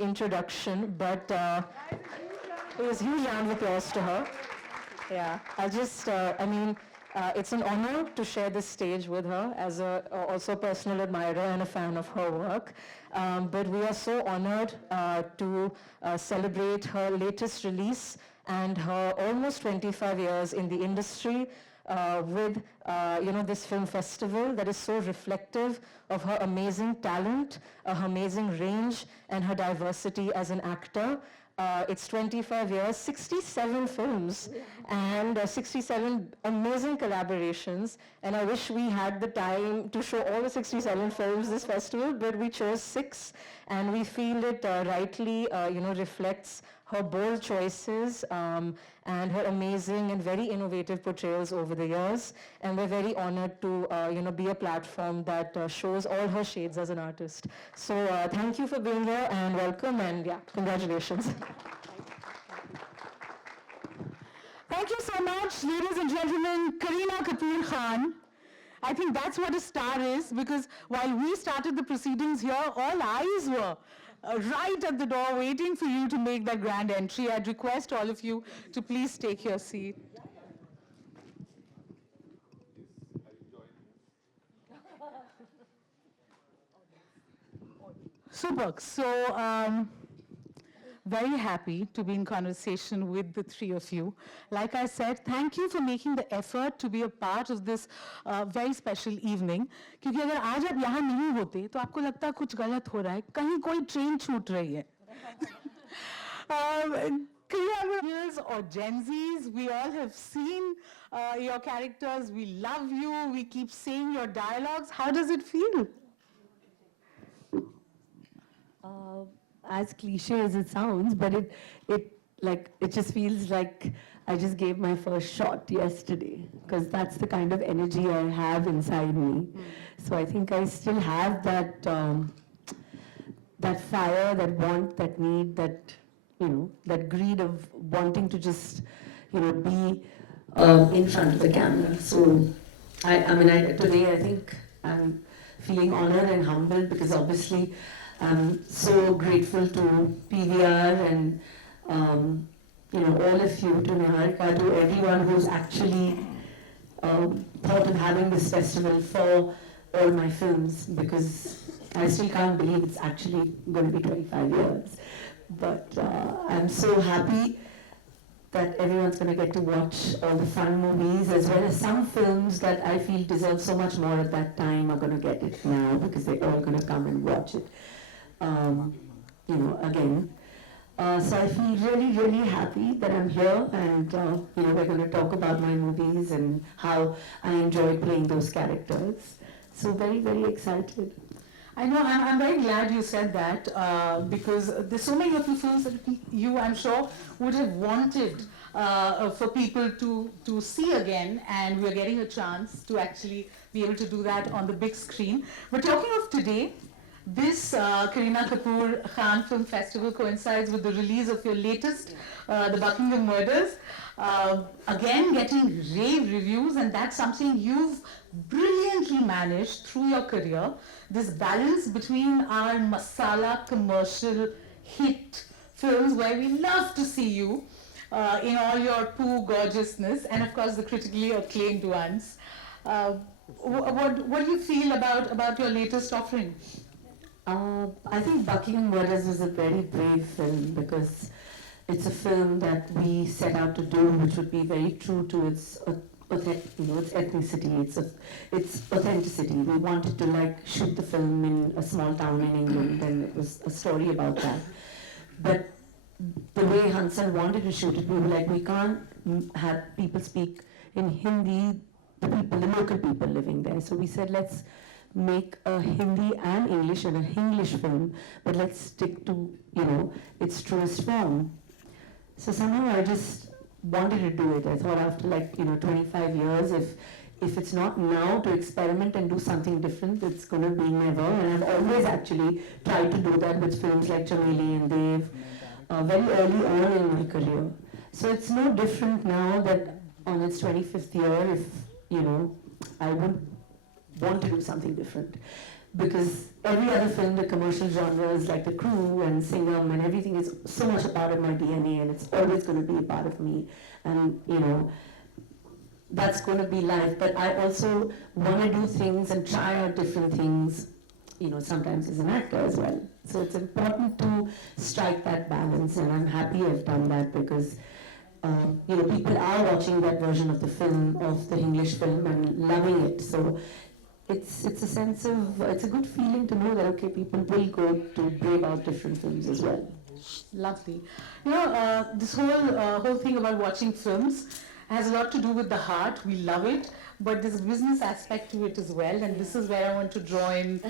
introduction, but it was a huge round of applause to her. Yeah, it's an honor to share this stage with her as also a personal admirer and a fan of her work. But we are so honored to celebrate her latest release and her almost 25 years in the industry with this film festival that is so reflective of her amazing talent, her amazing range, and her diversity as an actor. It's 25 years, 67 films, and 67 amazing collaborations. And I wish we had the time to show all the 67 films this festival, but we chose 6, and we feel it rightly, reflects her bold choices and her amazing and very innovative portrayals over the years. And we're very honored to, be a platform that shows all her shades as an artist. So thank you for being here and welcome, and yeah, congratulations. Thank you so much, ladies and gentlemen. Kareena Kapoor Khan. I think that's what a star is, because while we started the proceedings here, all eyes were right at the door waiting for you to make that grand entry. I'd request all of you to please take your seat. Super. So, very happy to be in conversation with the three of you. Like I said, thank you for making the effort to be a part of this very special evening. क्योंकि अगर आज आप यहाँ नहीं होते, तो आपको लगता है कुछ गलत हो रहा है, कहीं कोई ट्रेन छूट रही है. Millennials or Gen Zs, we all have seen your characters. We love you. We keep saying your dialogues. How does it feel? As cliche as it sounds, but it just feels like I just gave my first shot yesterday, because that's the kind of energy I have inside me. So I think I still have that that fire, that want, that need, that that greed of wanting to just be in front of the camera. So today I think I'm feeling honored and humbled, because obviously I'm so grateful to PVR and all of you, to Niharika, to everyone who's actually thought of having this festival for all my films, because I still can't believe it's actually going to be 25 years. But I'm so happy that everyone's going to get to watch all the fun movies, as well as some films that I feel deserve so much more at that time are going to get it now, because they're all going to come and watch it. Again. So I feel really, really happy that I'm here, and we're going to talk about my movies and how I enjoy playing those characters. So very, very excited. I know, I'm very glad you said that, because there's so many of the films that you, I'm sure, would have wanted for people to see again, and we're getting a chance to actually be able to do that on the big screen. But talking of today, this Kareena Kapoor Khan Film Festival coincides with the release of your latest, The Buckingham Murders. Again, getting rave reviews, and that's something you've brilliantly managed through your career. This balance between our masala commercial hit films, where we love to see you in all your poo gorgeousness, and of course the critically acclaimed ones. What do you feel about your latest offering? I think Buckingham Murders was a very brave film, because it's a film that we set out to do, which would be very true to its ethnicity, its authenticity. We wanted to shoot the film in a small town in England, and it was a story about that. But the way Hansal wanted to shoot it, we were like, we can't have people speak in Hindi, the local people living there. So we said, let's make a Hindi and English and an English film, but let's stick to its truest form. So somehow I just wanted to do it. I thought after 25 years, if it's not now to experiment and do something different, it's going to be never. And I've always actually tried to do that with films like Chameli and Dev, very early on in my career. So it's no different now that on its 25th year, if I would want to do something different, because every other film, the commercial genres like The Crew and Singham and everything is so much a part of my DNA, and it's always going to be a part of me. And that's going to be life. But I also want to do things and try out different things, sometimes as an actor as well. So it's important to strike that balance, and I'm happy I've done that because people are watching that version of the film, of the English film, and loving it. So it's a sense of, it's a good feeling to know that, okay, people will go to brave out different films as well. Lovely. This whole thing about watching films has a lot to do with the heart. We love it, but there's a business aspect to it as well. And this is where I want to draw in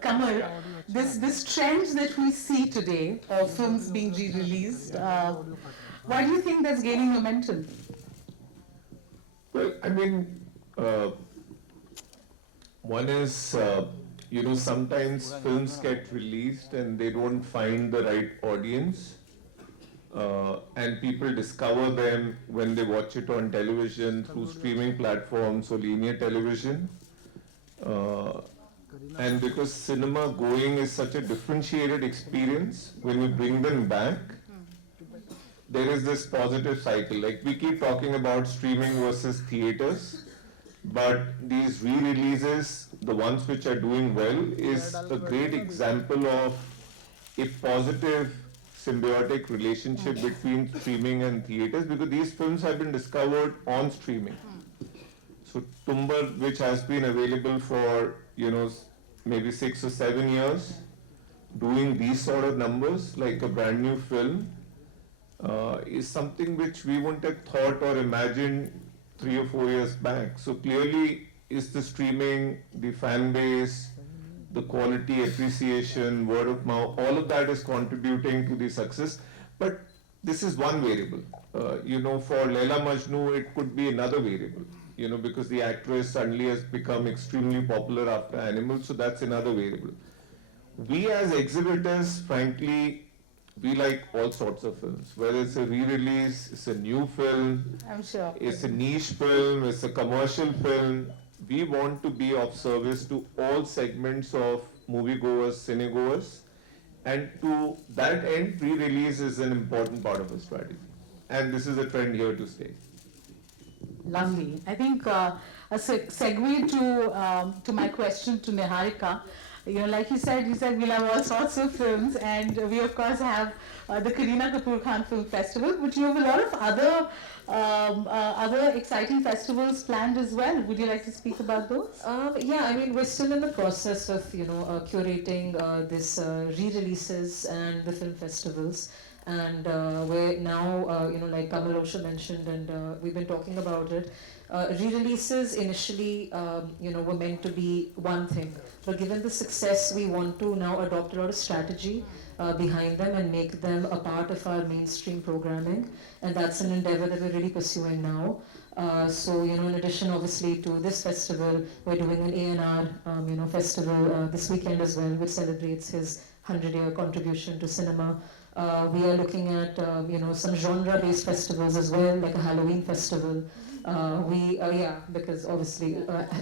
Kamal. This trend that we see today of films being re-released, why do you think that's gaining momentum? Well, I mean, one is, sometimes films get released and they don't find the right audience. And people discover them when they watch it on television, through streaming platforms or linear television. And because cinema going is such a differentiated experience, when we bring them back, there is this positive cycle. Like we keep talking about streaming versus theaters, but these re-releases, the ones which are doing well, is a great example of a positive symbiotic relationship between streaming and theaters, because these films have been discovered on streaming. So Tumbar, which has been available for maybe 6 or 7 years, doing these sort of numbers like a brand new film, is something which we wouldn't have thought or imagined 3 or 4 years back. So clearly is the streaming, the fan base, the quality, appreciation, word of mouth, all of that is contributing to the success. But this is one variable. For Laila Majnu, it could be another variable, because the actress suddenly has become extremely popular after Animal, so that's another variable. We as exhibitors, frankly, we like all sorts of films, whether it's a re-release, it's a new film, I'm sure. it's a niche film, it's a commercial film. We want to be of service to all segments of moviegoers, cinegoers, and to that end, pre-release is an important part of our strategy. And this is a trend here to stay. Lovely. I think a segue to my question to Niharika. Like you said we'll have all sorts of films, and we of course have the Kareena Kapoor Khan Film Festival, but you have a lot of other exciting festivals planned as well. Would you like to speak about those? Yeah, I mean, we're still in the process of, curating this re-releases and the film festivals. And we're now, like Kamal also mentioned, and we've been talking about it, re-releases initially, were meant to be one thing. But given the success, we want to now adopt a lot of strategy behind them and make them a part of our mainstream programming. And that's an endeavor that we're really pursuing now. So, in addition, obviously, to this festival, we're doing an A&R, festival this weekend as well, which celebrates his 100-year contribution to cinema. We are looking at, some genre-based festivals as well, like a Halloween festival. Because obviously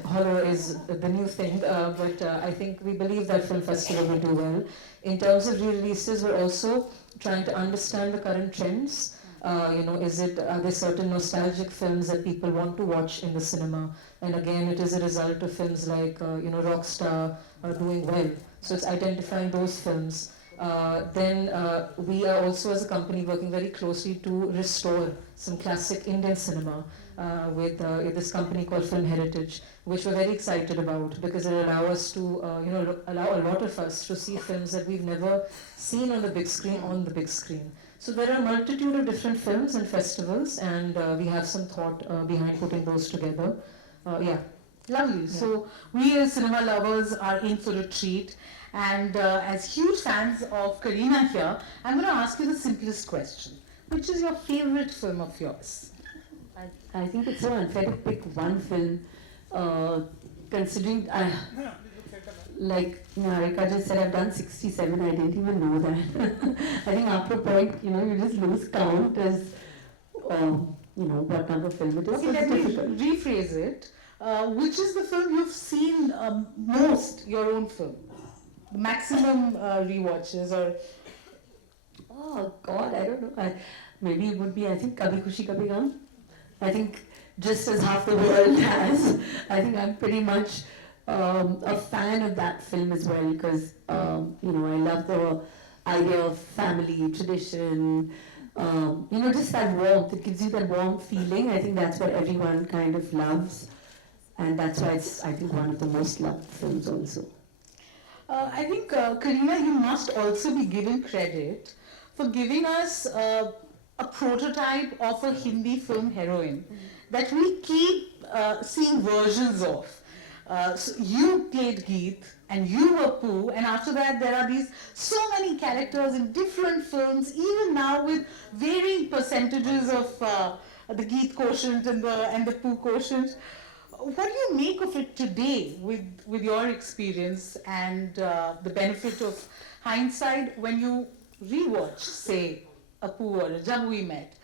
horror is the new thing, but I think we believe that film festival will do well. In terms of re-releases, we're also trying to understand the current trends. Are there certain nostalgic films that people want to watch in the cinema? And again, it is a result of films like, Rockstar doing well. So it's identifying those films. Then we are also as a company working very closely to restore some classic Indian cinema with this company called Film Heritage, which we're very excited about because it allows us to, allow a lot of us to see films that we've never seen on the big screen So there are a multitude of different films and festivals, and we have some thought behind putting those together. Lovely. Yeah. So we as cinema lovers are in for a treat. And as huge fans of Kareena here, I'm going to ask you the simplest question. Which is your favorite film of yours? I think it's so unfair to pick one film, considering, like Niharika just said, I've done 67, I didn't even know that. I think after a point, you just lose count as, what number film it is. Okay, let me rephrase it. Which is the film you've seen most, your own film? maximum rewatches or? Oh God, I don't know. Maybe it would be, I think, Kabhi Khushi Kabhi Gum. I think just as half the world has, I think I'm pretty much a fan of that film as well because, you know, I love the idea of family, tradition, you know, just that warmth. It gives you that warm feeling. I think that's what everyone kind of loves. And that's why it's, I think, one of the most loved films also. I think, Kareena, you must also be given credit for giving us a prototype of a Hindi film heroine that we keep seeing versions of. So you played Geet and you were Pooh, and after that there are these so many characters in different films, even now with varying percentages of the Geet quotient and the Pooh quotient. What do you make of it today with your experience and the benefit of hindsight when you rewatch, say, a Pooh or a Jab We Met?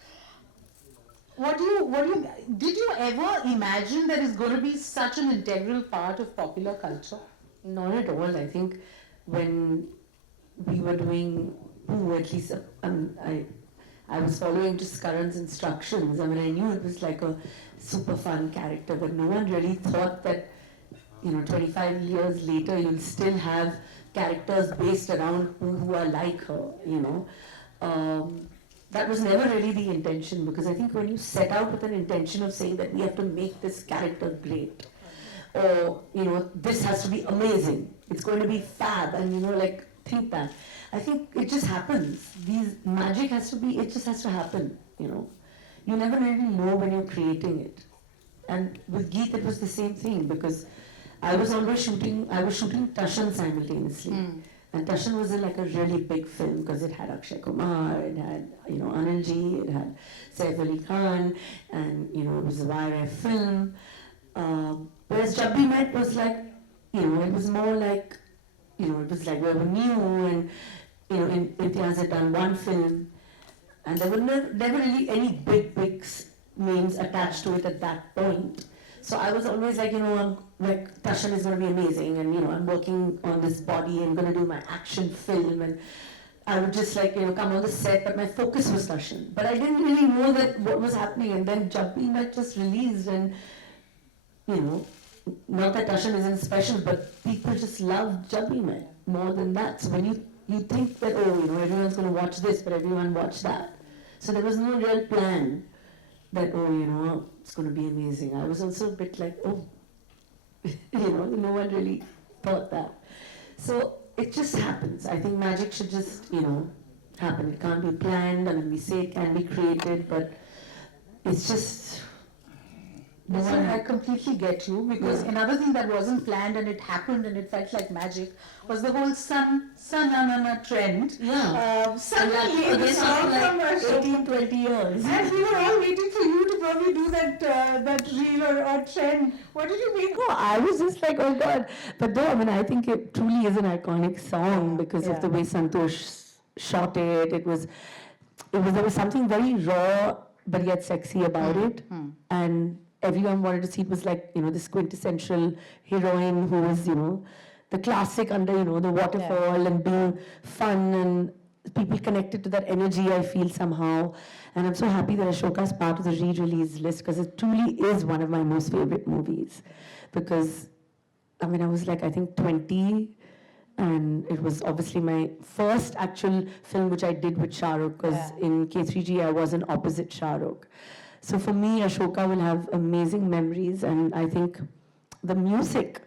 Did you ever imagine that it's going to be such an integral part of popular culture? Not at all. I think when we were doing Pooh, at least I was following just Karan's instructions. I mean, I knew it was like a super fun character, but no one really thought that, you know, 25 years later, you'll still have characters based around who are like her, you know. That was never really the intention, because I think when you set out with an intention of saying that we have to make this character great, or, you know, this has to be amazing, it's going to be fab, and, you know, like, think that. I think it just happens. Magic has to be, it just has to happen, you know. You never really know when you're creating it. And with Geet, it was the same thing, because I was shooting Tashan simultaneously. And Tashan was like a really big film because it had Akshay Kumar, it had, you know, Anilji, it had Saif Ali Khan, and, you know, it was a YRF film. Whereas Jab We Met was like, you know, it was more like, you know, it was like we were new, and, you know, Imtiaz had done one film, and there were never really any big names attached to it at that point. So I was always like, you know, I'm like, Tashan is going to be amazing, and, you know, I'm working on this body and going to do my action film, and I would just, like, you know, come on the set, but my focus was Tashan. But I didn't really know that what was happening, and then Jab We Met just released, and, you know, not that Tashan isn't special, but people just love Jab We Met more than that. So when you think that, oh, you know, everyone's going to watch this, but everyone watched that. So there was no real plan that, oh, you know, it's going to be amazing. I was also a bit like, oh, you know, no one really thought that. So it just happens. I think magic should just, you know, happen. It can't be planned. I mean, we say it can be created, but it's just... I completely get you, because another thing that wasn't planned and it happened and it felt like magic was the whole sun trend. Yeah. Suddenly the song from like a show. 18, 20 years. And we were all waiting for you to probably do that reel or trend. What did you make? No, I was just like, oh God. But though, I mean, I think it truly is an iconic song because of the way Santosh shot it. There was something very raw but yet sexy about it. And everyone wanted to see it was like, you know, this quintessential heroine who was, you know, the classic under, you know, the waterfall and being fun, and people connected to that energy, I feel, somehow. And I'm so happy that Ashoka is part of the re-release list, because it truly is one of my most favorite movies. Because, I mean, I was like, I think 20, and it was obviously my first actual film which I did with Shah Rukh, because in K3G I was an opposite Shah Rukh. So for me, Ashoka will have amazing memories, and I think the music,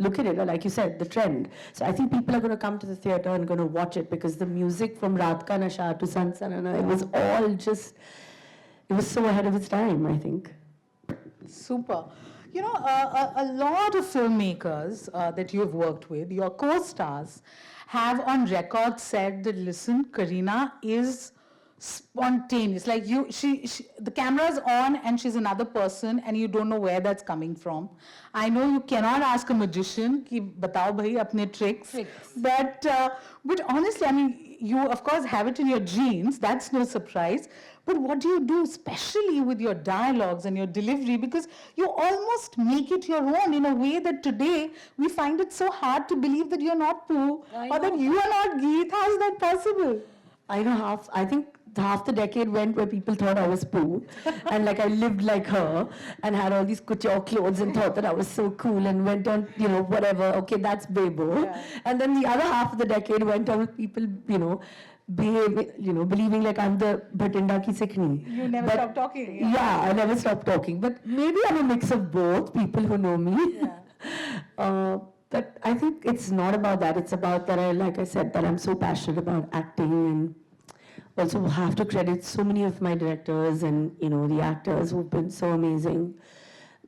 look at it, like you said, the trend. So I think people are going to come to the theater and going to watch it, because the music from Raat Ka Nasha to San Sanana, it was all just, it was so ahead of its time, I think. Super. You know, a lot of filmmakers that you've worked with, your co-stars, have on record said that, listen, Kareena is spontaneous. Like the camera's on and she's another person and you don't know where that's coming from. I know you cannot ask a magician ki batao bhai apne tricks. But honestly, I mean, you of course have it in your genes, that's no surprise, but what do you do especially with your dialogues and your delivery, because you almost make it your own in a way that today we find it so hard to believe that you're not Pooh or that you are not Geet. How is that possible? I know I think half the decade went where people thought I was Pooh, and like I lived like her and had all these couture clothes and thought that I was so cool and went on, whatever, okay, that's Bebo. Yeah. And then the other half of the decade went on with people, believing like I'm the Bhatinda ki Sikhni. You never stopped talking. Yeah, I never stopped talking. But maybe I'm a mix of both, people who know me. Yeah. But I think it's not about that. It's about that like I said, that I'm so passionate about acting, and also have to credit so many of my directors and, the actors who've been so amazing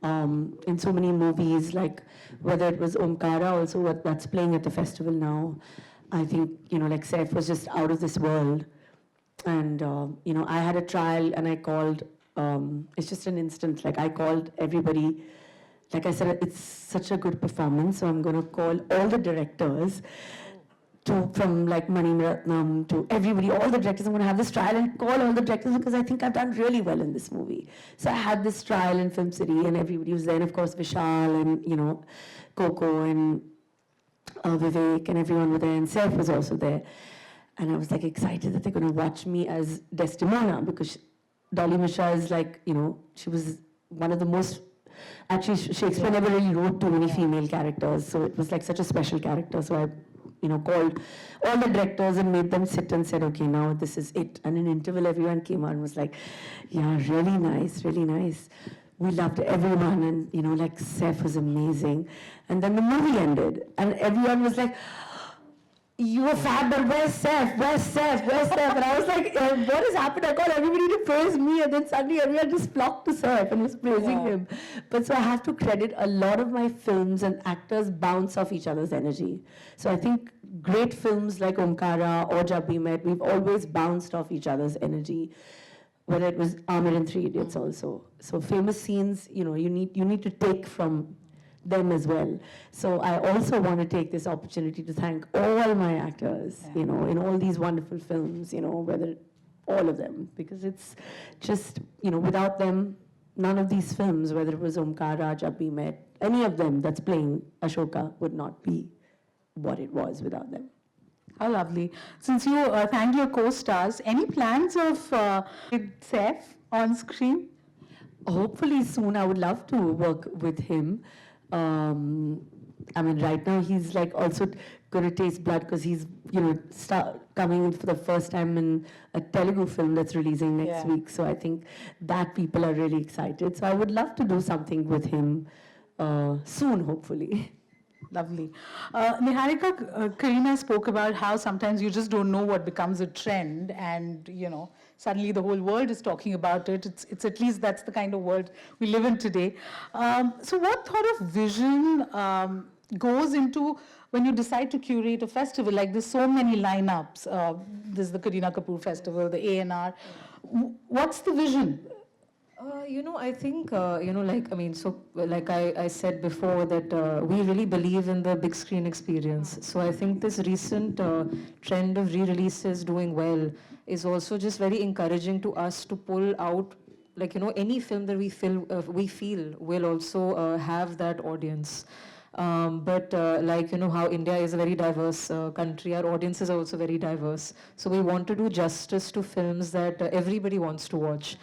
in so many movies, like whether it was Omkara, also that's playing at the festival now. I think, like Saif was just out of this world. And, I had a trial and I called, it's just an instant, like I called everybody. Like I said, it's such a good performance, so I'm going to call all the directors, from like Mani Ratnam to everybody, all the directors. I'm going to have this trial and call all the directors because I think I've done really well in this movie. So I had this trial in Film City and everybody was there, and of course Vishal and, Coco and Vivek and everyone were there, and Saif was also there. And I was like excited that they're going to watch me as Desdemona, because Dolly Mishra is like, she was one of the most. Actually, Shakespeare never really wrote too many female characters, so it was like such a special character. So I, called all the directors and made them sit and said, okay, now this is it. And in interval, everyone came out and was like, yeah, really nice, really nice. We loved everyone, and like Saif was amazing. And then the movie ended, and everyone was like, you were fab, but where's Saif? Where's Saif? Where's Saif? And I was like, what has happened? I called everybody to praise me, and then suddenly everyone just flocked to Saif and was praising him. But so I have to credit a lot of my films and actors bounce off each other's energy. So I think great films like Omkara or Jab We Met, we've always bounced off each other's energy. Whether it was Amir in Three Idiots also. So famous scenes, you need to take from them as well. So I also want to take this opportunity to thank all my actors, in all these wonderful films, whether all of them, because it's just, without them, none of these films, whether it was Omkara, Jab We Met, any of them that's playing Ashoka would not be what it was without them. How lovely. Since you thanked your co-stars, any plans of with Saif on screen? Hopefully soon. I would love to work with him. Right now he's like also going to taste blood because he's, coming in for the first time in a Telugu film that's releasing next week. So I think that people are really excited. So I would love to do something with him soon, hopefully. Lovely. Niharika, Kareena spoke about how sometimes you just don't know what becomes a trend, and suddenly the whole world is talking about it. It's at least that's the kind of world we live in today. So what sort of vision goes into when you decide to curate a festival? Like there's so many lineups. There's the Kareena Kapoor Festival, the A&R. What's the vision? I think, like I said before, that we really believe in the big screen experience. So I think this recent trend of re-releases doing well is also just very encouraging to us to pull out, any film that we feel will also have that audience. How India is a very diverse country, our audiences are also very diverse. So we want to do justice to films that everybody wants to watch.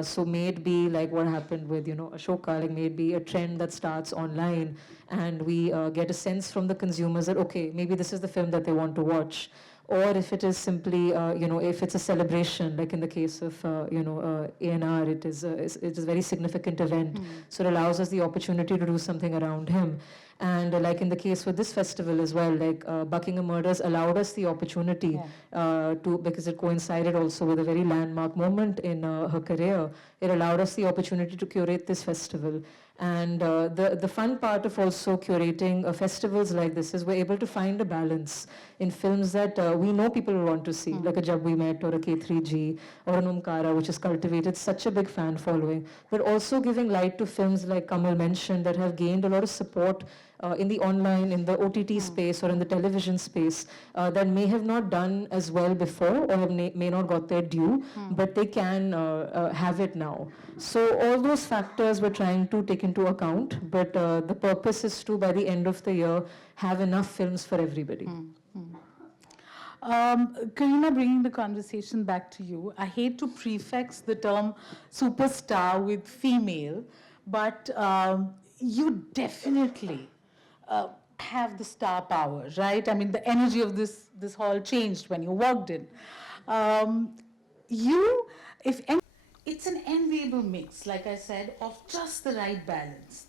So may it be like what happened with, Ashoka, like may it be a trend that starts online and we get a sense from the consumers that, okay, maybe this is the film that they want to watch. Or if it is simply, if it's a celebration, like in the case of, A&R, it is a very significant event. So it allows us the opportunity to do something around him. And like in the case with this festival as well, like Buckingham Murders allowed us the opportunity because it coincided also with a very landmark moment in her career. It allowed us the opportunity to curate this festival. And the fun part of also curating festivals like this is we're able to find a balance in films that we know people will want to see, like a Jab We Met or a K3G or an Omkara, which has cultivated such a big fan following, but also giving light to films like Kamal mentioned that have gained a lot of support in the online, in the OTT space or in the television space that may have not done as well before or may not got their due, but they can have it now. So all those factors we're trying to take into account, but the purpose is to, by the end of the year, have enough films for everybody. Kareena, bringing the conversation back to you, I hate to prefix the term superstar with female, but you definitely have the star power, right? I mean, the energy of this hall changed when you walked in. If any, it's an enviable mix, like I said, of just the right balance.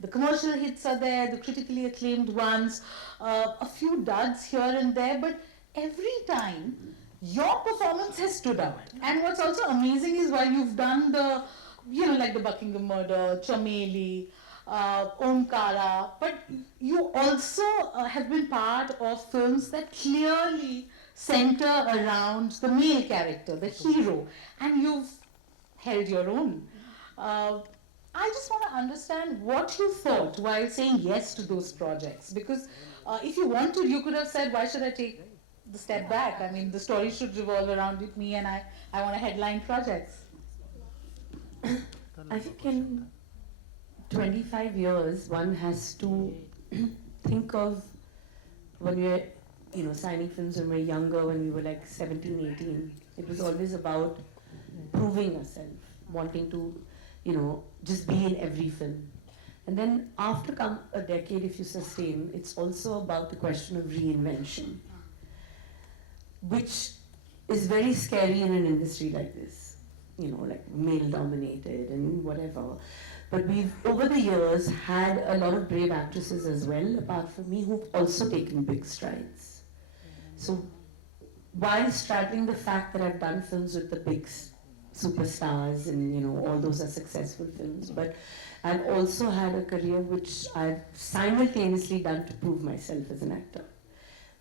The commercial hits are there, the critically acclaimed ones, a few duds here and there, but every time your performance has stood out. And what's also amazing is while you've done the, like the Buckingham Murder, Chameli, Omkara, but you also have been part of films that clearly center around the male character, the hero, and you've held your own. I just want to understand what you thought while saying yes to those projects, because if you wanted, you could have said, why should I take the step back? I mean, the story should revolve around me, and I want to headline projects. I think in 25 years, one has to think of when we were, signing films when we were younger, when we were like 17, 18. It was always about proving yourself, wanting to, just be in every film. And then after a decade, if you sustain, it's also about the question of reinvention, which is very scary in an industry like this, like male-dominated and whatever. But we've, over the years, had a lot of brave actresses as well, apart from me, who've also taken big strides. So while straddling the fact that I've done films with the big superstars and, all those are successful films, but I've also had a career which I've simultaneously done to prove myself as an actor.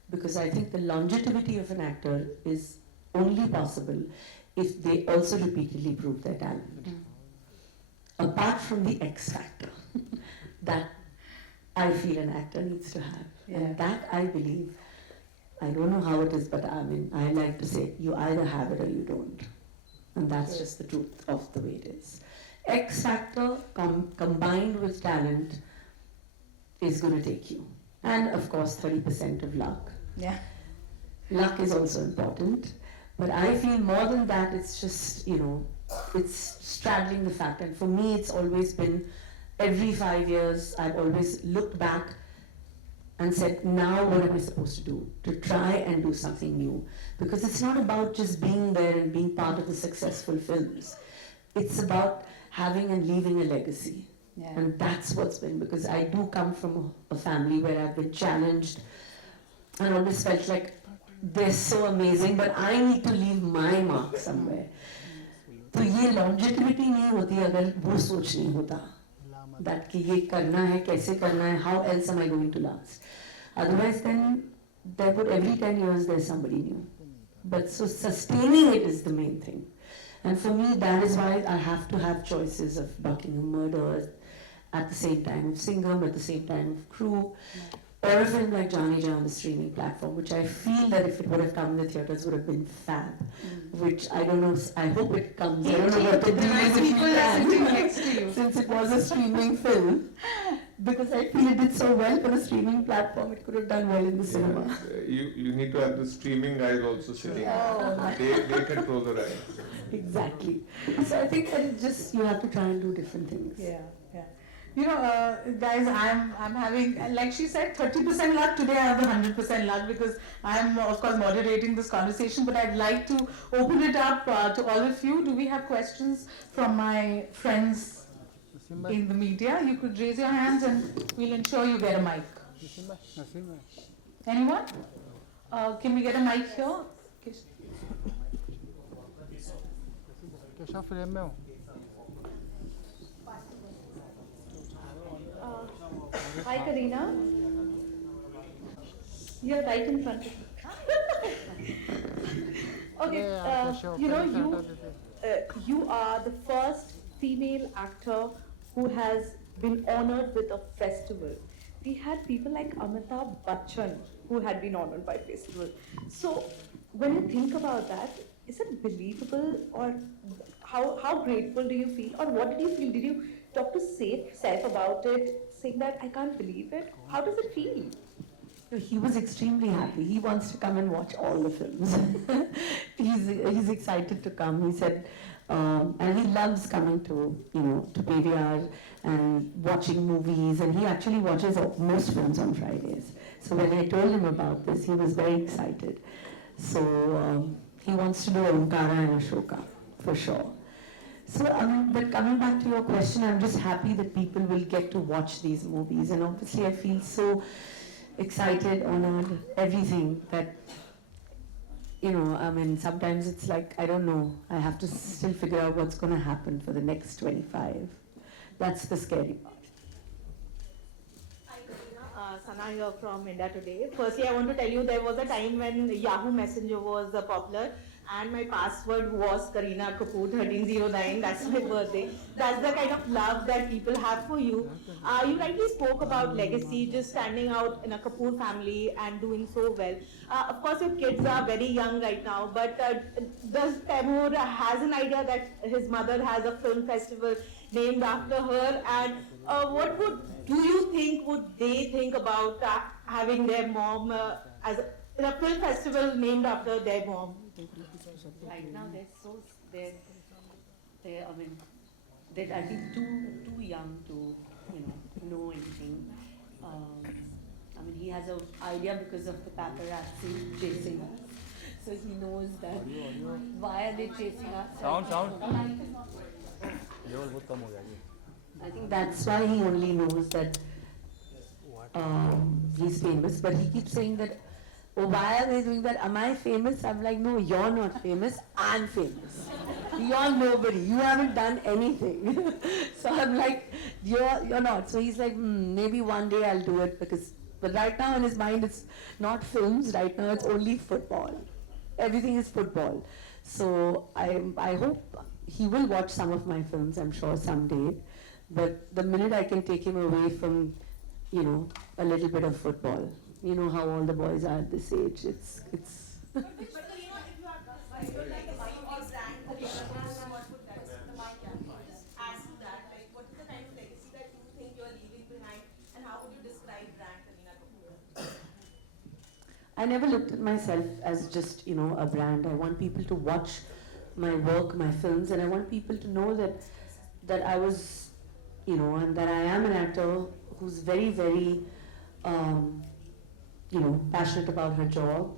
Because I think the longevity of an actor is only possible if they also repeatedly prove their talent. Apart from the X factor that I feel an actor needs to have. Yeah. And that I believe, I don't know how it is, but I like to say, you either have it or you don't. And that's just the truth of the way it is. X factor combined with talent is going to take you. And of course, 30% of luck. Yeah. Luck is also important. But I feel more than that, it's just, it's straddling the fact. And for me, it's always been, every 5 years, I've always looked back and said, now what am I supposed to do? To try and do something new. Because it's not about just being there and being part of the successful films. It's about having and leaving a legacy. Yeah. And that's what's been, because I do come from a family where I've been challenged and always felt like they're so amazing, but I need to leave my mark somewhere. तो ये longevity नहीं होती अगर वो सोच नहीं होता that कि ये करना है, कैसे करना है, how else am I going to last? Otherwise then there would, every 10 years there's somebody new. But so sustaining it is the main thing. And for me, that is why I have to have choices of Buckingham Murder at the same time of Singham, at the same time of Crew, or a film like Johnny J on the streaming platform, which I feel that if it would have come in the theatres would have been fab. Which I don't know, I hope it comes. I don't know what the deal is if you can, since it was a streaming film. Because I feel it did so well for a streaming platform, it could have done well in the cinema. You need to have the streaming guys also sitting. Oh. They control the rights. Exactly. So I think that it just, you have to try and do different things. Yeah, yeah. Guys, I'm having, like she said, 30% luck. Today I have the 100% luck because I'm, of course, moderating this conversation. But I'd like to open it up to all of you. Do we have questions from my friends in the media? You could raise your hands and we'll ensure you get a mic. Anyone? Can we get a mic here? Hi, Kareena. You're right in front of me. Okay, you are the first female actor who has been honored with a festival. we had people like Amitabh Bachchan who had been honored by festival. So when you think about that, is it believable, or how grateful do you feel, or what did you feel? Did you talk to Saif about it, saying that I can't believe it? How does it feel? No, he was extremely happy. He wants to come and watch all the films. he's excited to come. He said, and he loves coming to PVR and watching movies. And he actually watches most films on Fridays. So when I told him about this, he was very excited. So he wants to do Omkara and Ashoka for sure. So, but coming back to your question, I'm just happy that people will get to watch these movies. And obviously, I feel so excited, honored, everything that, sometimes it's like, I don't know, I have to still figure out what's going to happen for the next 25. That's the scary part. Hi, Kareena. Sana here from India Today. Firstly, I want to tell you there was a time when Yahoo Messenger was popular and my password was Kareena Kapoor 1309. That's my birthday. That's the kind of love that people have for you. You rightly spoke about legacy, just standing out in a Kapoor family and doing so well. Of course, your kids are very young right now, but does Taimur has an idea that his mother has a film festival named after her, and what do you think would they think about having their mom in a film festival named after their mom? Right now they're I think too young to know anything. He has an idea because of the paparazzi chasing us, so he knows that why are they chasing us. Sound. I think that's why he only knows that he's famous, but he keeps saying that, oh, why are they doing that? Am I famous? I'm like, no, you're not famous. I'm famous. You're nobody. You haven't done anything. So I'm like, you're not. So he's like, maybe one day I'll do it but right now in his mind it's not films. Right now it's only football. Everything is football. So I hope he will watch some of my films, I'm sure someday. But the minute I can take him away from, a little bit of football, you know how all the boys are at this age. It's. But if you have like a brand, what would that just add to that? Like, what is the kind of legacy that you think you're leaving behind, and how would you describe brand Kareena Kapoor? I never looked at myself as just, a brand. I want people to watch my work, my films, and I want people to know that I was, and that I am an actor who's very, very, passionate about her job.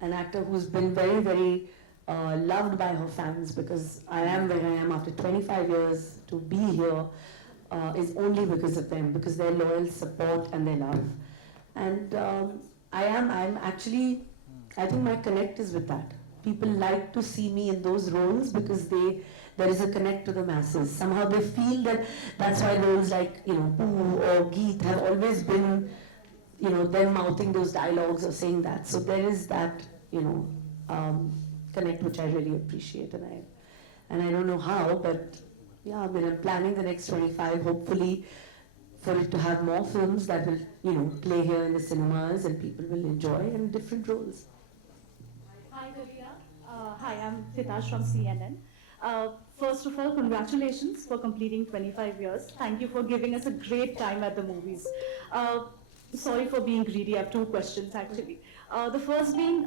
An actor who's been very, very loved by her fans, because I am where I am after 25 years. To be here is only because of them, because their loyal support and their love. And I'm actually, I think my connect is with that. People like to see me in those roles because there is a connect to the masses. Somehow they feel that's why roles like, Poo or Geet have always been, them mouthing those dialogues or saying that. So there is that, connect which I really appreciate, and I don't know how, but yeah, I'm planning the next 25, hopefully, for it to have more films that will, play here in the cinemas and people will enjoy in different roles. Hi, Kareena. Hi, I'm Hitash from CNN. First of all, congratulations for completing 25 years. Thank you for giving us a great time at the movies. Sorry for being greedy. I have two questions actually. The first being,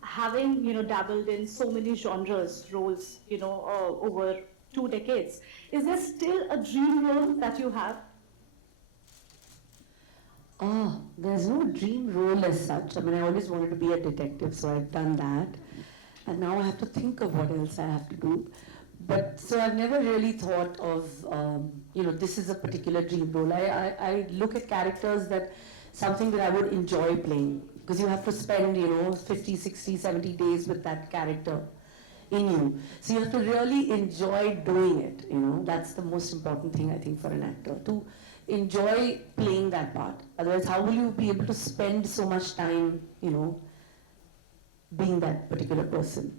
having dabbled in so many genres, roles, over 2 decades, is there still a dream role that you have? Oh, there's no dream role as such. I always wanted to be a detective, so I've done that. And now I have to think of what else I have to do. But so I've never really thought of, this is a particular dream role. I look at characters something that I would enjoy playing. Because you have to spend, 50, 60, 70 days with that character in you. So you have to really enjoy doing it, That's the most important thing, I think, for an actor. To enjoy playing that part. Otherwise, how will you be able to spend so much time, being that particular person?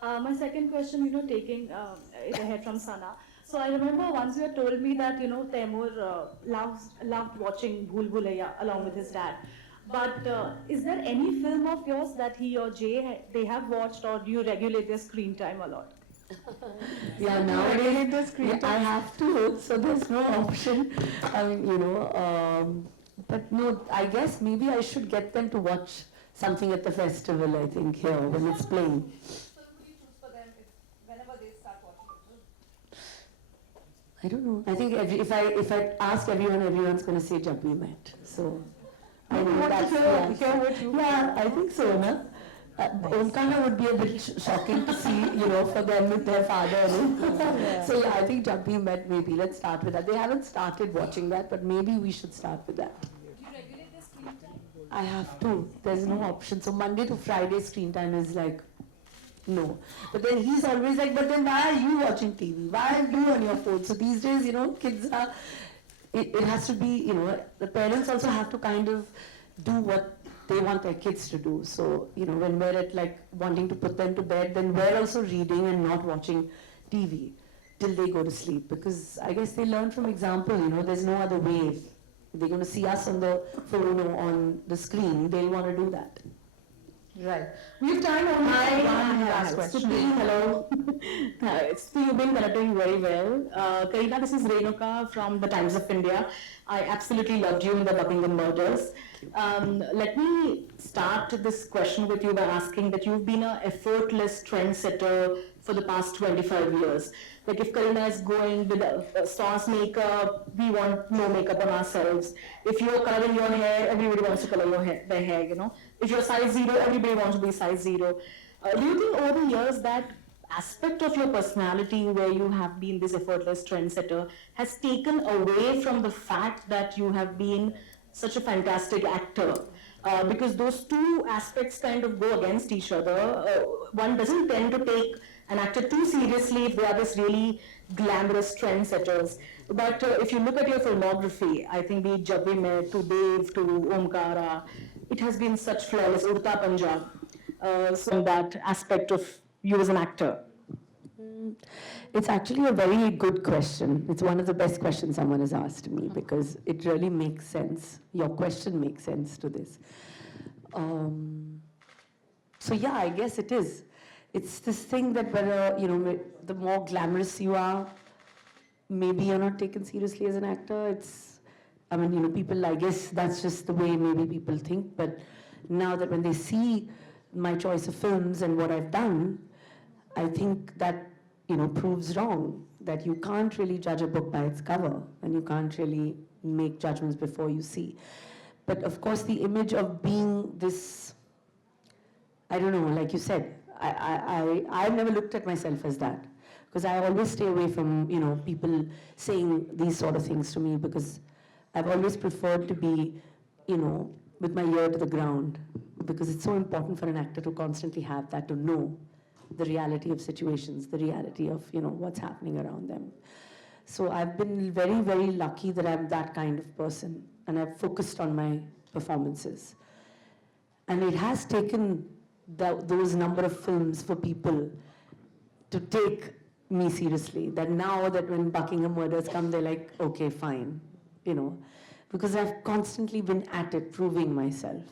My second question, taking it ahead from Sana. So I remember once you had told me that, Taimur loved watching Bhool Bhulaiya along with his dad. But is there any film of yours that he or Jay, they have watched, or do you regulate their screen time a lot? Yeah, nowadays I have to, so there's no option. I mean, but no, I guess maybe I should get them to watch something at the festival, I think, here when it's playing. I don't know. I think if I ask everyone, everyone's going to say Jab We Met. So I know that's yeah, I think so, no? Omkara would be a bit shocking to see, for them with their father. No? So yeah, I think Jab We Met maybe. Let's start with that. They haven't started watching that, but maybe we should start with that. Do you regulate their screen time? I have to. There's no option. So Monday to Friday screen time is like, no. But then he's always like, but then why are you watching TV? Why are you on your phone? So these days, kids are, it has to be, the parents also have to kind of do what they want their kids to do. So, when we're at like wanting to put them to bed, then we're also reading and not watching TV till they go to sleep. Because I guess they learn from example, there's no other way. If they're going to see us on the phone or on the screen, they'll want to do that. Right. We have time only for one last question. Hello. So you've been conducting very well. Kareena, this is Renuka from the Times of India. I absolutely loved you in the Buckingham Murders. Let me start this question with you by asking that you've been an effortless trendsetter for the past 25 years. Like if Kareena is going with stars makeup, we want no makeup on ourselves. If you're coloring your hair, everybody wants to color their hair, If you're size 0, everybody wants to be size 0. Do you think over the years that aspect of your personality where you have been this effortless trendsetter has taken away from the fact that you have been such a fantastic actor? Because those two aspects kind of go against each other. One doesn't tend to take an actor too seriously if they are this really glamorous trendsetters. But if you look at your filmography, I think be it Jab We Met, to Dev, to Omkara, it has been such flawless, Urta Punjab. So that aspect of you as an actor. It's actually a very good question. It's one of the best questions someone has asked me because it really makes sense. Your question makes sense to this. So yeah, I guess it is. It's this thing that whether, the more glamorous you are, maybe you're not taken seriously as an actor. People, I guess that's just the way maybe people think. But now that when they see my choice of films and what I've done, I think that, proves wrong, that you can't really judge a book by its cover and you can't really make judgments before you see. But of course, the image of being this, I don't know, like you said, I've never looked at myself as that because I always stay away from, people saying these sort of things to me because I've always preferred to be, with my ear to the ground because it's so important for an actor to constantly have that, to know the reality of situations, the reality of, what's happening around them. So I've been very, very lucky that I'm that kind of person and I've focused on my performances. And it has taken those number of films for people to take me seriously, that now that when Buckingham Murders come, they're like, okay, fine, because I've constantly been at it, proving myself.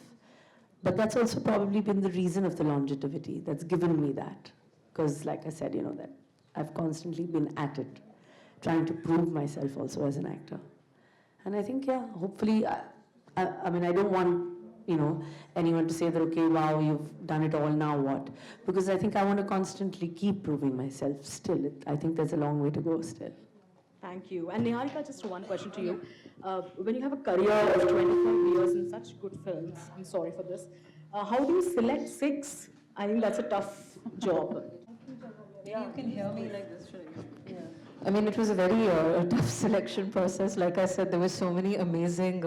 But that's also probably been the reason of the longevity that's given me that. Because like I said, that I've constantly been at it, trying to prove myself also as an actor. And I think, yeah, hopefully, I don't want, anyone to say that, okay, wow, you've done it all, now what? Because I think I want to constantly keep proving myself still. I think there's a long way to go still. Thank you. And Niharika, just one question to you. When you have a career of 25 years in such good films, I'm sorry for this, how do you select 6? I think that's a tough job. Yeah. You can hear me like this, right? Yeah. It was a very tough selection process. Like I said, there were so many amazing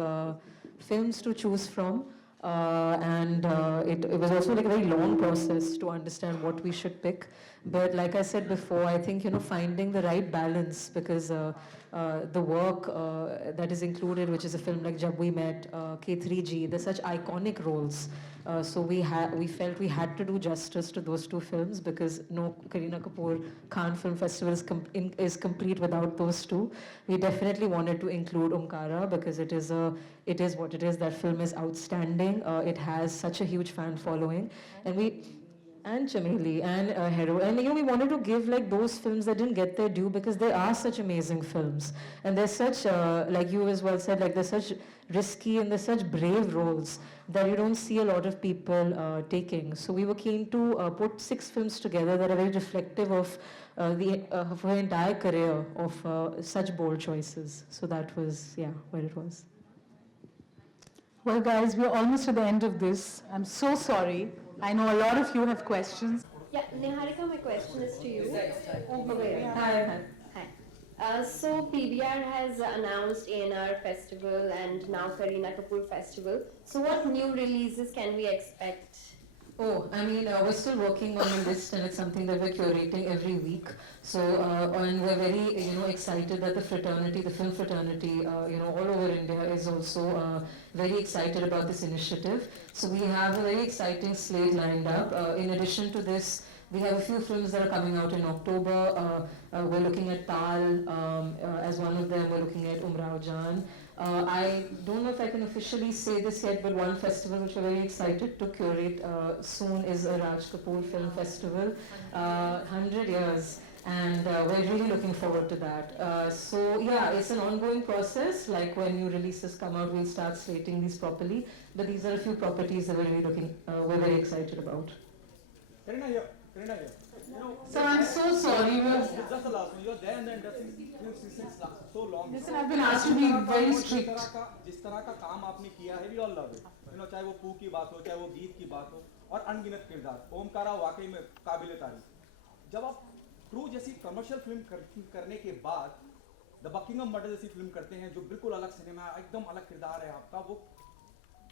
films to choose from. It was also like a very long process to understand what we should pick. But like I said before, I think, finding the right balance because the work that is included, which is a film like Jab We Met, K3G, they're such iconic roles So we felt we had to do justice to those two films because no Kareena Kapoor Khan Film Festival is complete without those two. We definitely wanted to include Omkara because it is what it is. That film is outstanding. It has such a huge fan following, and Chameli and Hero. And we wanted to give like those films that didn't get their due because they are such amazing films. And they're such, like you as well said, like they're such risky and they're such brave roles that you don't see a lot of people taking. So we were keen to put 6 films together that are very reflective of her entire career of such bold choices. So that was, where it was. Well, guys, we're almost at the end of this. I'm so sorry. I know a lot of you have questions. Yeah, Niharika, my question is to you. Hi. So PBR has announced A&R Festival and now Kareena Kapoor Festival. So what new releases can we expect? Oh, I mean, we're still working on the list, and it's something that we're curating every week. So, and we're very, excited that the film fraternity, all over India is also very excited about this initiative. So we have a very exciting slate lined up. In addition to this, we have a few films that are coming out in October. We're looking at Tal as one of them. We're looking at Umrao Jan. I don't know if I can officially say this yet, but one festival which we're very excited to curate soon is a Raj Kapoor Film Festival, 100 years, and we're really looking forward to that. So yeah, it's an ongoing process. Like when new releases come out, we'll start slating these properly. But these are a few properties that we're very excited about. Kareena here. So I'm so sorry. Just the last one. You're there in the industry since so long. Listen, I've been asked to be very strict. जिस तरह का काम आपने किया है, we all love it. चाहे वो पू की बात हो, चाहे वो गीत की बात हो, और अनगिनत किरदार. ओमकारा वाकई में काबिले तारीफ. जब आप क्रू जैसी कमर्शियल फिल्म करने के बाद द बकिंगम मर्डर जैसी फिल्म करते हैं, जो बिल्कुल अलग सिनेमा है, एकदम अलग किरदार है आपका, वो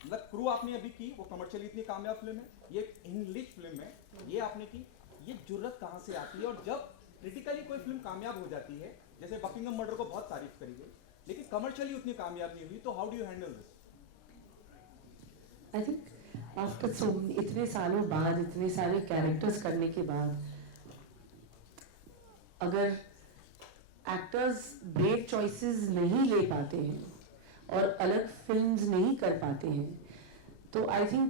मतलब क्रू आपने अभी की, वो कमर्शियली इतनी कामयाब फिल्म है, ये इंग्लिश फिल्म है, ये आपने की, ये जुर्रत कहाँ से आती है? और जब क्रिटिकली कोई फिल्म कामयाब हो जाती है, जैसे बकिंगम मर्डर को बहुत तारीफ करी गई, लेकिन कमर्शियली उतनी कामयाब नहीं हुई, तो how do you handle this? I think after इतने सालों बाद, इतने सारे कैरेक्टर्स करने के बाद, अगर एक्टर्स ब्रेव चॉइसेस नहीं ले पाते हैं और अलग फिल्म्स नहीं कर पाते हैं, तो I think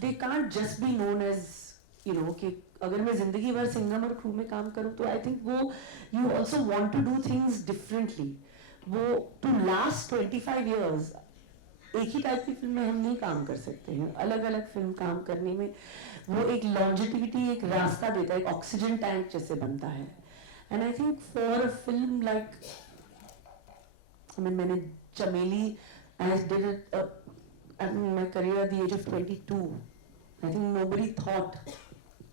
they can't just be known as कि अगर मैं जिंदगी भर सिंगम और क्रू में काम करूं, तो आई थिंक वो you also want to do things differently. वो टू लास्ट 25 ईयर्स एक ही टाइप की फिल्म में हम नहीं काम कर सकते हैं. अलग अलग फिल्म काम करने में वो एक लॉन्जिटिविटी, एक रास्ता देता है, एक ऑक्सीजन टैंक जैसे बनता है. And I think for a film like, मैंने चमेली, I did it in my career at the age of 22. I think nobody thought,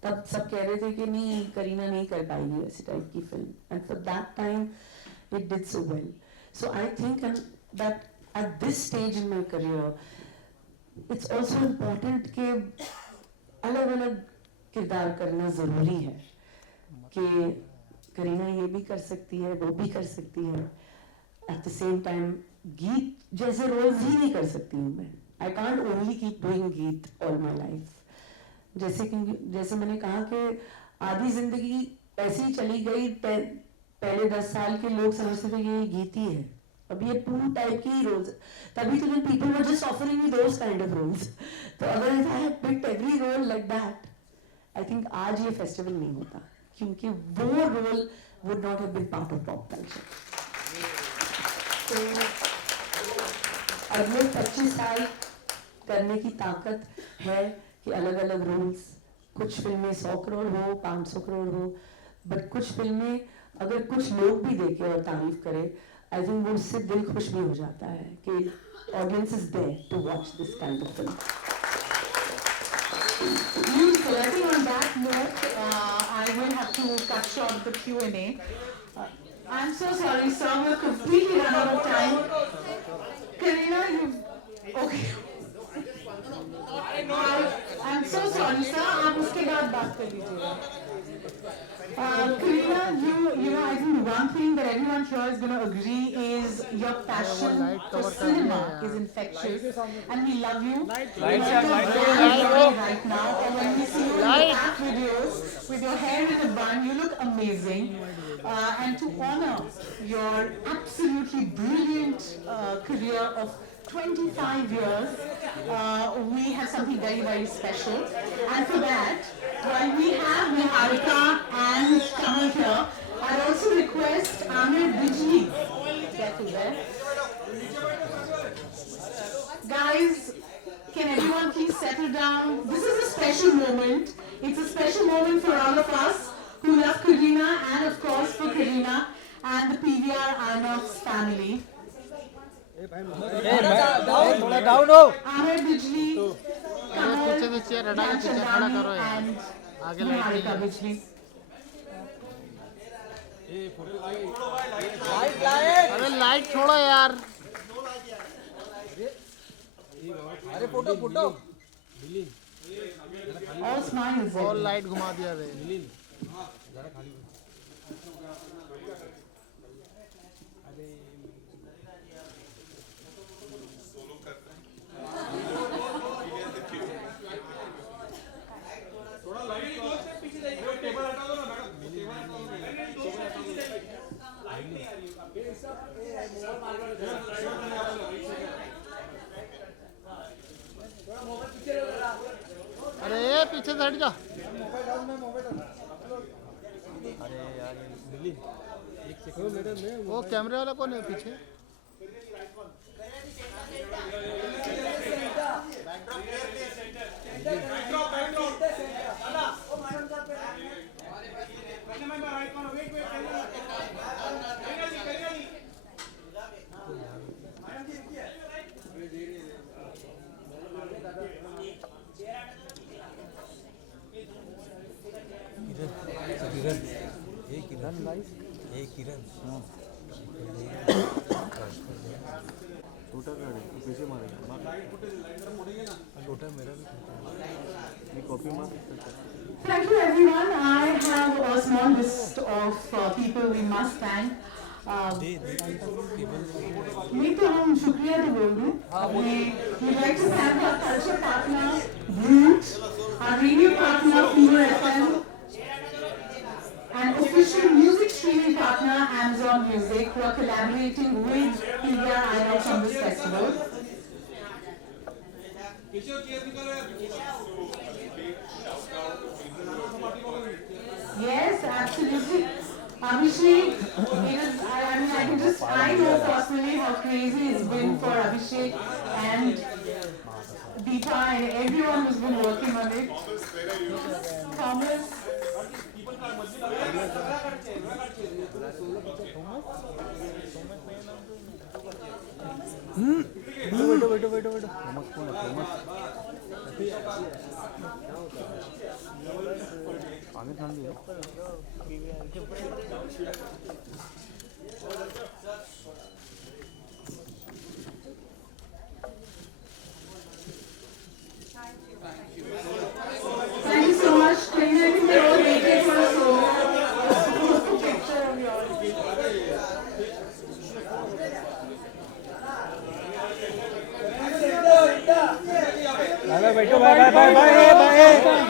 तब सब कह रहे थे कि नहीं, करीना नहीं कर पाएगी ऐसी टाइप की film. And for that time, it did so well. So I think that at this stage in my career, it's also important कि अलग-अलग किरदार करना ज़रूरी है, कि करीना ये भी कर सकती है, वो भी कर सकती है. At the same time, गीत जैसे रोल्स ही नहीं कर सकती हूँ मैं. I can't only keep doing गीत all my life. जैसे मैंने कहा कि आधी जिंदगी ऐसी ही चली गई, पहले 10 साल के लोग समझते थे ये गीत ही है, अब ये पूरी टाइप की रोल्स. तभी तो people were just offering me those kind of roles. तो अगर if I had picked every role like that, I think आज ये फेस्टिवल नहीं होता, क्योंकि वो role would not have been part of pop culture. तो अगले 25 साल करने की ताकत है कि अलग अलग रोल्स, कुछ फिल्में 100 करोड़ हो, 500 करोड़ हो, बट कुछ फिल्में अगर कुछ लोग भी देखे और तारीफ करे, आई थिंक वो उससे दिल खुश भी हो जाता है कि audience is there to watch this kind of film. Beautiful. I think on that note, I will have to cut short the Q&A. I'm so sorry, sir. We're completely run out of time. Kareena, okay. I'm so sorry, sir. आप उसके बाद बात बात कर लीजिएगा. Kareena, you know, I think one thing that everyone here is going to agree is your passion for cinema is infectious, and we love you. Right now, and when we see you in the back videos with your hair in a bun, you look amazing. And to honor your absolutely brilliant career of 25 years, we have something very, very special. And for that, while we have Niharika and Kamal here, I'd also request Amir Bijli. Get to there. Guys, can everyone please settle down? This is a special moment. It's a special moment for all of us who love Kareena and of course for Kareena and the PVR INOX family. थोड़ा down हो. Amir Bijli, Kamal, पीछे से chair हटा के पीछे खड़ा करो यार. and आगे लाइट नहीं Niharika है. Bijli. अरे लाइट छोड़ो यार. अरे फोटो फोटो. All smiles. और लाइट घुमा दिया रे. अरे पीछे से हट जा. वो कैमरे वाला कौन है पीछे? Thank you everyone. I have a small list of people we must thank. मैं तो हम शुक्रिया तो बोल दूँ. We'd like to thank our culture partner, Brute, our radio partner, Fever FM, and official music streaming partner, Amazon Music, who are collaborating with PVR INOX on this festival. Yes, absolutely. Abhishek, I know personally how crazy it's been for Abhishek and Deepa and everyone who's been working on it. Thomas. Thank you so much. Kareena, I think they're all waiting for a solo picture of yours. बैठो bye bye bye bye bye.